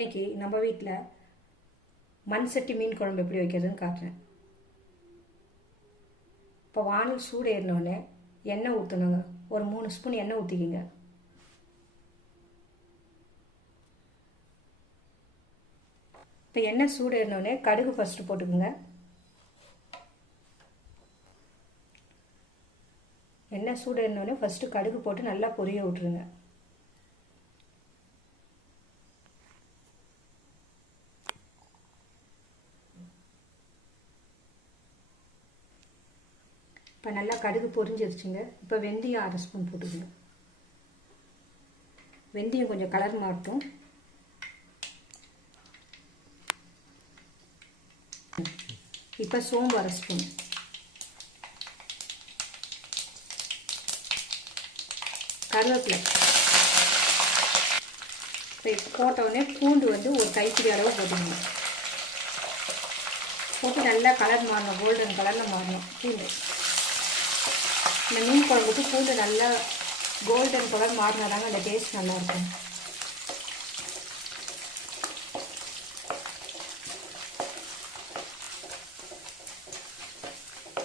இன்னைக்கு நம்ம வீட்டில் மண் சட்டி மீன் குழம்பு எப்படி வைக்கிறதுன்னு காட்டுறேன். இப்போ வானல் சூடு ஏறினோடனே எண்ணெய் ஊற்றணுங்க. ஒரு 3 ஸ்பூன் எண்ணெய் ஊற்றிக்கிங்க. இப்போ எண்ணெய் சூடு ஏறினோடனே கடுகு ஃபஸ்ட்டு போட்டுக்குங்க. எண்ணெய் சூடு ஏறினோடனே ஃபஸ்ட்டு கடுகு போட்டு நல்லா பொரிய விட்டுருங்க. இப்போ நல்லா கடுகு பொரிஞ்சிருச்சுங்க. இப்போ வெந்தயம் 1/2 ஸ்பூன் போட்டுக்கோங்க. வெந்தயம் கொஞ்சம் கலர் மாட்டும். இப்போ சோம்பு 1/2 ஸ்பூன். கருவேப்பிலை போட்டவுடனே பூண்டு ஒரு கைப்பிடி அளவு போட்டுக்கணும். போட்டு நல்லா கலர் மாறணும், கோல்டன் கலரில் மாறணும் பூண்டு. இந்த மீன் குழம்புக்கு பூண்டு நல்லா கோல்டன் கலர் மாறினாதாங்க அந்த டேஸ்ட் நல்லாயிருக்கும்.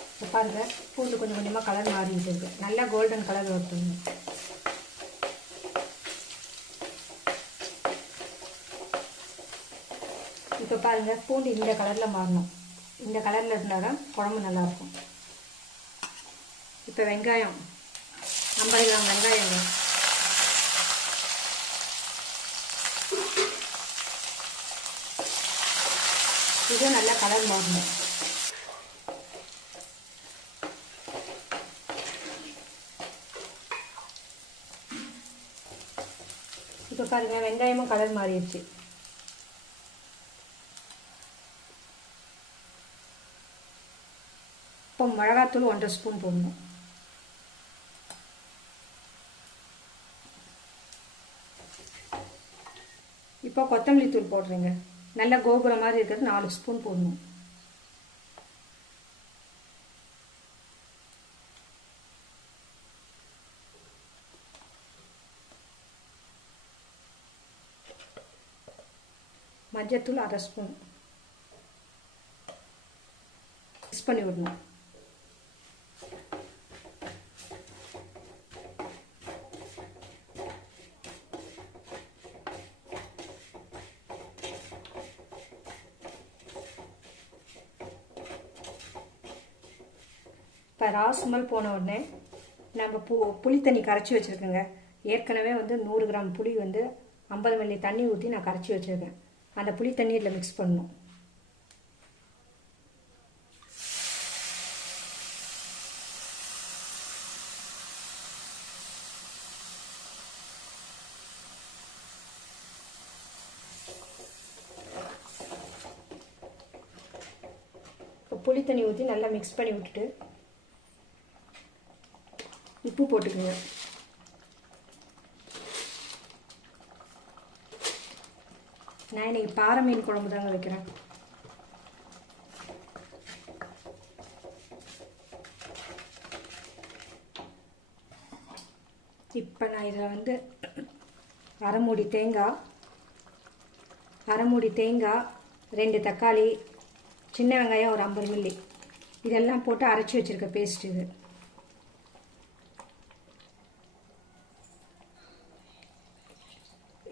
இப்போ பாருங்கள், பூண்டு கொஞ்சம் கொஞ்சமாக கலர் மாறிட்டு இருக்கு. நல்லா கோல்டன் கலர் வரட்டுங்க. இப்போ பாருங்கள், பூண்டு இந்த கலரில் மாறணும். இந்த கலரில் இருந்தால் தான் குழம்பு நல்லாயிருக்கும். இப்போ வெங்காயம் 50 கிராம் வெங்காயங்க. இதுவும் நல்லா கலர் மாறணும். இப்போ பாருங்க, வெங்காயமும் கலர் மாறிடுச்சு. இப்போ மிளகாத்தூள் 1/2 ஸ்பூன் போடணும். இப்போ கொத்தமல்லி தூள் போடுறேங்க. நல்ல கோபுரம் மாதிரி இருக்கிறது 4 ஸ்பூன் போடணும். மஞ்சத்தூள் 1/2 ஸ்பூன். மிக்ஸ் பண்ணி விடணும். இப்போ ராஸ்மல் போன உடனே நம்ம புளி தண்ணி கரைச்சி வச்சுருக்கேங்க. ஏற்கனவே 100 கிராம் புளி 50 மில்லி தண்ணி ஊற்றி நான் கரைச்சி வச்சுருக்கேன். அந்த புளி தண்ணி இதில் மிக்ஸ் பண்ணணும். புளி தண்ணி ஊற்றி நல்லா மிக்ஸ் பண்ணி விட்டுட்டு உப்பு போட்டுக்கோங்க. நான் இன்னைக்கு பாறை மீன் குழம்பு தாங்க வைக்கிறேன். இப்போ நான் இதில் அரை மூடி தேங்காய் 2 தக்காளி, சின்ன வெங்காயம் ஒரு 50 மில்லி இதெல்லாம் போட்டு அரைச்சி வச்சுருக்க பேஸ்ட் இது.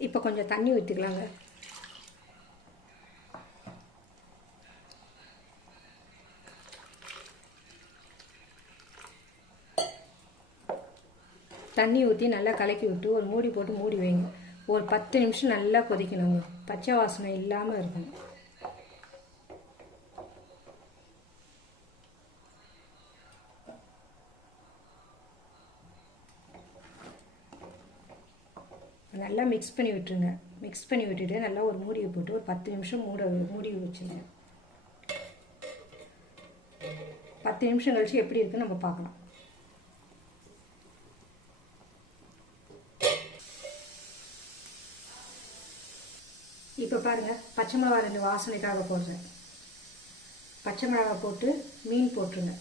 இப்போ கொஞ்சம் தண்ணி ஊற்றிக்கலாங்க. தண்ணி ஊற்றி நல்லா கலக்கி விட்டு ஒரு மூடி போட்டு மூடி வைங்க. ஒரு 10 நிமிஷம் நல்லா கொதிக்கணுங்க. பச்சை வாசனை இல்லாமல் இருக்கணும். நல்லா மிக்ஸ் பண்ணி விட்டுருங்க. மிக்ஸ் பண்ணி விட்டுட்டு நல்லா ஒரு மூடியை போட்டு ஒரு 10 நிமிஷம் மூடி வச்சுருங்க. 10 நிமிஷம் கழிச்சு எப்படி இருக்குன்னு நம்ம பார்க்கலாம். இப்போ பாருங்கள், பச்சை மிளகா 2 வாசனைக்காக போடுறேன். பச்சை மிளகா போட்டு மீன் போட்டுருங்க.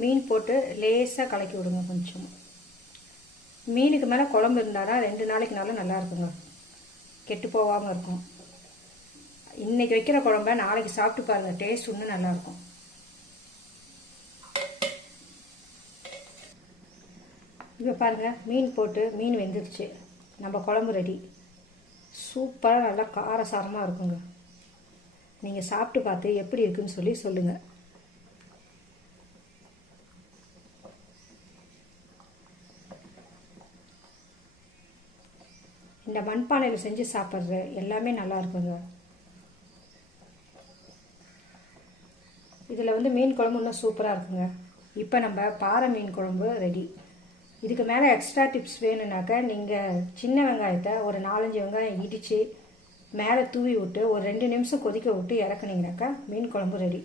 மீன் போட்டு லேசாக கலக்கி விடுங்க. கொஞ்சம் மீனுக்கு மேலே குழம்பு இருந்தால் தான் 2 நாளைக்குனாலும் நல்லா இருக்குங்க, கெட்டு போகாமல் இருக்கும். இன்றைக்கி வைக்கிற குழம்ப நாளைக்கு சாப்பிட்டு பாருங்கள், டேஸ்ட் இன்னும் நல்லாயிருக்கும். இப்போ பாருங்கள், மீன் போட்டு மீன் வெந்துருச்சு, நம்ம குழம்பு ரெடி. சூப்பராக நல்லா காரசாரமாக இருக்குங்க. நீங்கள் சாப்பிட்டு பார்த்து எப்படி இருக்குன்னு சொல்லி சொல்லுங்கள். இந்த மண்பானையில் செஞ்சு சாப்பிட்ற எல்லாமே நல்லா இருக்குங்க. இதில் வந்து மீன் குழம்பு இன்னும் சூப்பராக இருக்குங்க. இப்போ நம்ம பாறை மீன் குழம்பு ரெடி. இதுக்கு மேலே எக்ஸ்ட்ரா டிப்ஸ் வேணும்னாக்கா நீங்கள் சின்ன வெங்காயத்தை ஒரு 4-5 வெங்காயம் இடித்து மேலே தூவி விட்டு ஒரு 2 நிமிஷம் கொதிக்க விட்டு இறக்குனீங்கனாக்கா மீன் குழம்பு ரெடி.